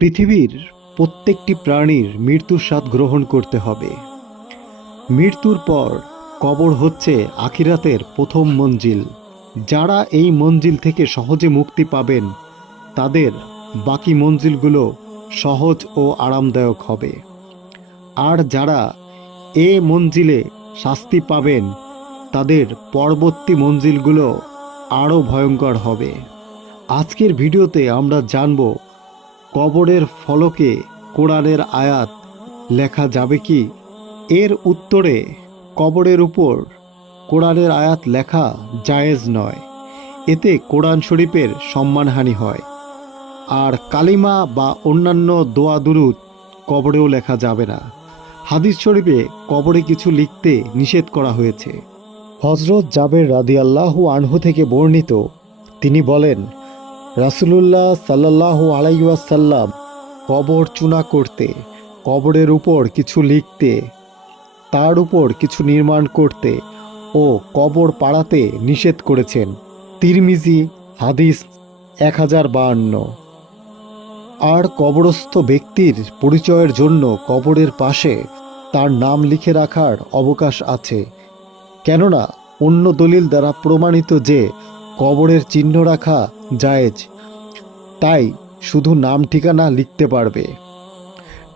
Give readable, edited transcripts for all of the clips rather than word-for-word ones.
পৃথিবীর প্রত্যেকটি প্রাণীর মৃত্যুর স্বাদ গ্রহণ করতে হবে। মৃত্যুর পর কবর হচ্ছে আখিরাতের প্রথম মঞ্জিল। যারা এই মঞ্জিল থেকে সহজে মুক্তি পাবেন তাদের বাকি মঞ্জিলগুলো সহজ ও আরামদায়ক হবে। আর যারা এ মঞ্জিলে শাস্তি পাবেন তাদের পরবর্তী মঞ্জিলগুলো আরও ভয়ঙ্কর হবে। আজকের ভিডিওতে আমরা জানব কবরের ফলকে কোরআনের আয়াত লেখা যাবে কি। এর উত্তরে কবরের উপর কোরআনের আয়াত লেখা জায়েজ নয়, এতে কোরআন শরীফের সম্মানহানি হয়। আর কালিমা বা অন্যান্য দোয়া দুরূদ কবরেও লেখা যাবে না। হাদিস শরীফে কবরে কিছু লিখতে নিষেধ করা হয়েছে। হযরত জাবের রাদিয়াল্লাহু আনহু থেকে বর্ণিত, তিনি বলেন, রাসূলুল্লাহ সাল্লাল্লাহু আলাইহি ওয়াসাল্লাম কবর চূনা করতে, কবরের উপর কিছু লিখতে, তার উপর কিছু নির্মাণ করতে ও কবর পাড়াতে নিষেধ করেছেন। তিরমিজি হাদিস 1052। আর কবরস্থ ব্যক্তির পরিচয়ের জন্য কবরের পাশে তার নাম লিখে রাখার অবকাশ আছে, কেননা অন্য দলিল দ্বারা প্রমাণিত যে কবরের চিহ্ন রাখা জায়েজ, তাই শুধু নাম ঠিকানা লিখতে পারবে।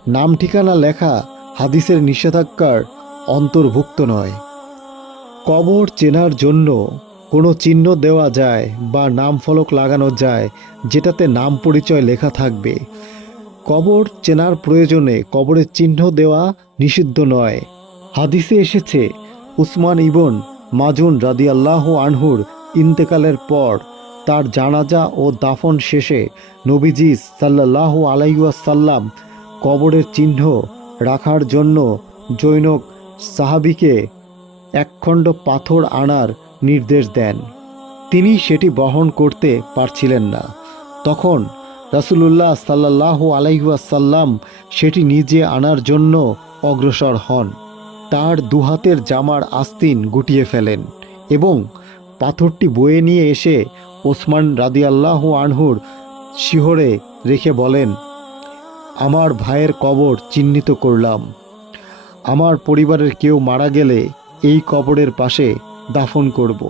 নাম ঠিকানা লেখা হাদিসের নিষেধাজ্ঞার অন্তর্ভুক্ত নয়। কবর চেনার জন্য কোনো চিহ্ন দেওয়া যায় বা নাম ফলক লাগানো যায় যেটাতে নাম পরিচয় লেখা থাকবে। কবর চেনার প্রয়োজনে কবরের চিহ্ন দেওয়া নিষিদ্ধ নয়। হাদিসে এসেছে, উসমান ইবন মাজুন রাদিয়াল্লাহু আনহুর ইন্তেকালের পর তার জানাজা ও দাফন শেষে নবীজি সাল্লাল্লাহু আলাইহি ওয়াসাল্লাম কবরের চিহ্ন রাখার জন্য জনৈক সাহাবীকে একখণ্ড পাথর আনার নির্দেশ দেন। তিনি সেটি বহন করতে পারছিলেন না। তখন রাসূলুল্লাহ সাল্লাল্লাহু আলাইহি ওয়াসাল্লাম সেটি নিজে আনার জন্য অগ্রসর হন। তার দুহাতের জামার আস্তিন গুটিয়ে ফেলেন এবং পাথরটি বয়ে নিয়ে এসে ওসমান রাদিয়াল্লাহু আনহুর শিহরে রেখে বলেন, আমার ভাইয়ের কবর চিহ্নিত করলাম। আমার পরিবারের কেউ মারা গেলে এই কবরের পাশে দাফন করব।